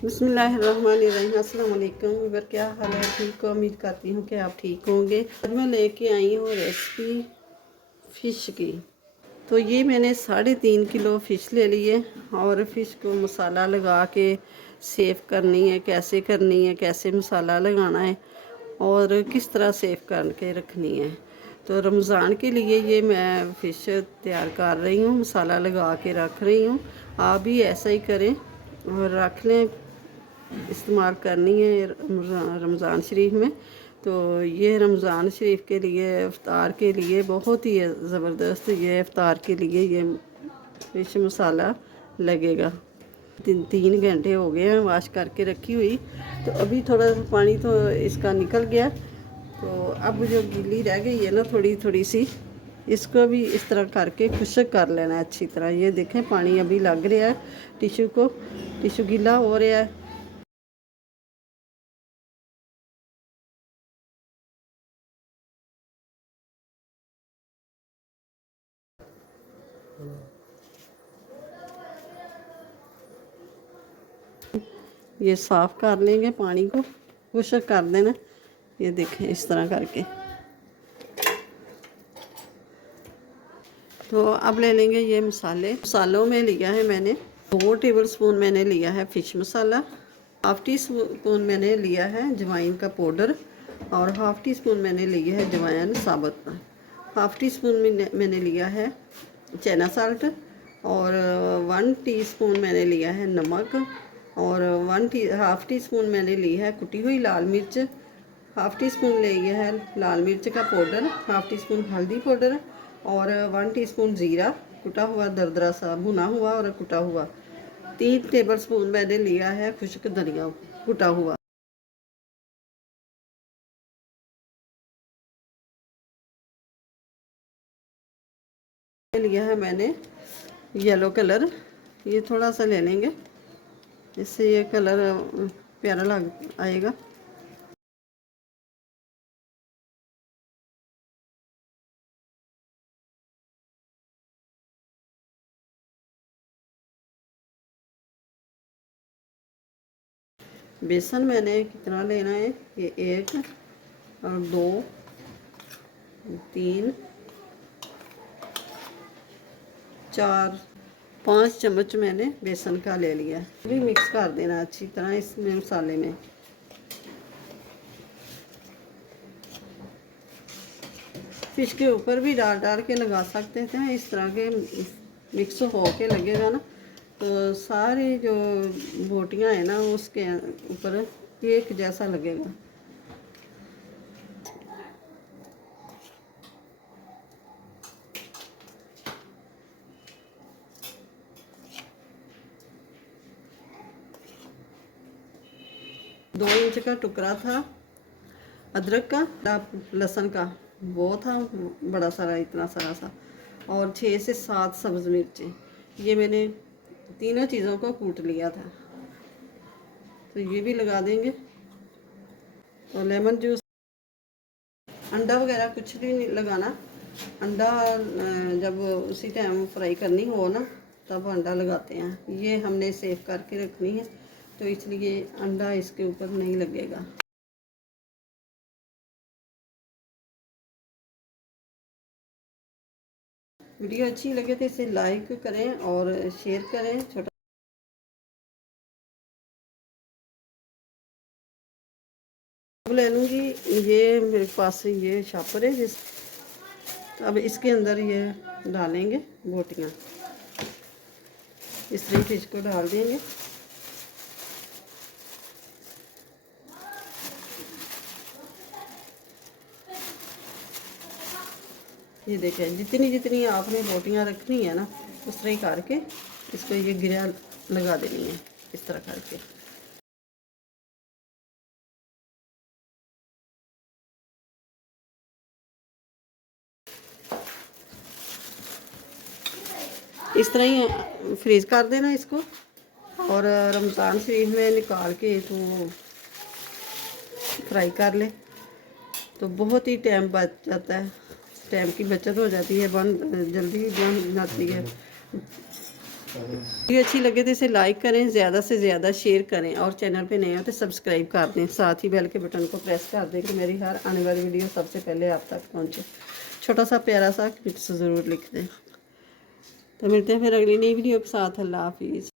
बिस्मिल्लाहिर्रहमानिर्रहीम। अस्सलाम वालेकुम वीवर, क्या हाल है? ठीक हो? उम्मीद करती हूँ कि आप ठीक होंगे। आज मैं लेके आई हूँ रेसिपी फ़िश की। तो ये मैंने 3.5 किलो फ़िश ले ली है और फ़िश को मसाला लगा के सेव करनी है। कैसे करनी है, कैसे मसाला लगाना है और किस तरह सेव करके रखनी है। तो रमज़ान के लिए ये मैं फ़िश तैयार कर रही हूँ, मसाला लगा के रख रही हूँ। आप भी ऐसा ही करें और रख लें। इस्तेमाल करनी है रमज़ान शरीफ में। तो ये रमज़ान शरीफ के लिए इफ़्तार के लिए बहुत ही ज़बरदस्त, ये इफ़्तार के लिए ये फ़िश मसाला लगेगा। 3 घंटे हो गए हैं वाश करके रखी हुई। तो अभी थोड़ा सा पानी तो इसका निकल गया। तो अब जो गीली रह गई है ना थोड़ी थोड़ी सी, इसको भी इस तरह करके खुश्क कर लेना है अच्छी तरह। ये देखें पानी अभी लग रहा है टिश्यू को, टिश्यू गीला हो रहा है। ये साफ़ कर लेंगे, पानी को खुश्क कर देना। ये देखें इस तरह करके। तो अब ले लेंगे ये मसालों में लिया है मैंने 2 टेबल स्पून मैंने लिया है फ़िश मसाला। हाफ़ टी स्पून मैंने लिया है जवाइन का पाउडर और हाफ़ टी स्पून मैंने लिया है जवाइन साबुत। हाफ़ टी स्पून मैंने लिया है चना साल्ट और 1 टीस्पून मैंने लिया है नमक और हाफ़ टी स्पून मैंने ली है कुटी हुई लाल मिर्च। हाफ़ टी स्पून लिया है लाल मिर्च का पाउडर, हाफ़ टी स्पून हल्दी पाउडर और 1 टीस्पून ज़ीरा कुटा हुआ, दरदरा सा भुना हुआ और कुटा हुआ। 3 टेबल स्पून मैंने लिया है खुश्क धनिया कुटा हुआ। लिया है मैंने येलो कलर, ये थोड़ा सा ले लेंगे, इससे ये कलर प्यारा लग आएगा। बेसन मैंने कितना लेना है, ये 1 और 2 3 4 5 चम्मच मैंने बेसन का ले लिया है। भी मिक्स कर देना अच्छी तरह इसमें मसाले में। फिश के ऊपर भी डाल डाल के लगा सकते थे, इस तरह के मिक्स हो के लगेगा ना तो सारी जो बोटियां हैं ना उसके ऊपर एक जैसा लगेगा। दो इंच का टुकड़ा था अदरक का, लहसुन का वो था बड़ा सारा, इतना सारा सा, और 6 से 7 सब्ज़ मिर्चें। ये मैंने तीनों चीज़ों को कूट लिया था। तो ये भी लगा देंगे। और लेमन जूस, अंडा वगैरह कुछ भी नहीं लगाना। अंडा जब उसी टाइम फ्राई करनी हो ना तब अंडा लगाते हैं। ये हमने सेव करके रखनी है तो इसलिए अंडा इसके ऊपर नहीं लगेगा। वीडियो अच्छी लगे तो इसे लाइक करें और शेयर करें। छोटा ले लूँगी, ये मेरे पास ये शापर है जिस, अब इसके अंदर ये डालेंगे बोटियाँ, इस तरीके इसको डाल देंगे। ये देखें जितनी जितनी आपने बोटियाँ रखनी है ना उस तरह करके इसको ये गिरा लगा देनी है इस तरह करके। इस तरह ही फ्रीज कर देना इसको और रमज़ान शरीफ में निकाल के तो फ्राई कर ले तो बहुत ही टाइम बच जाता है, टाइम की बचत हो जाती है, बन जल्दी बन जाती है। वीडियो अच्छी लगे तो इसे लाइक करें, ज़्यादा से ज़्यादा शेयर करें और चैनल पे नए हो तो सब्सक्राइब कर दें। साथ ही बेल के बटन को प्रेस कर दें कि मेरी हर आने वाली वीडियो सबसे पहले आप तक पहुंचे। छोटा सा प्यारा सा क्लिप्स ज़रूर लिख दें। तो मिलते हैं फिर अगली नई वीडियो के साथ। अल्लाह हाफिज़।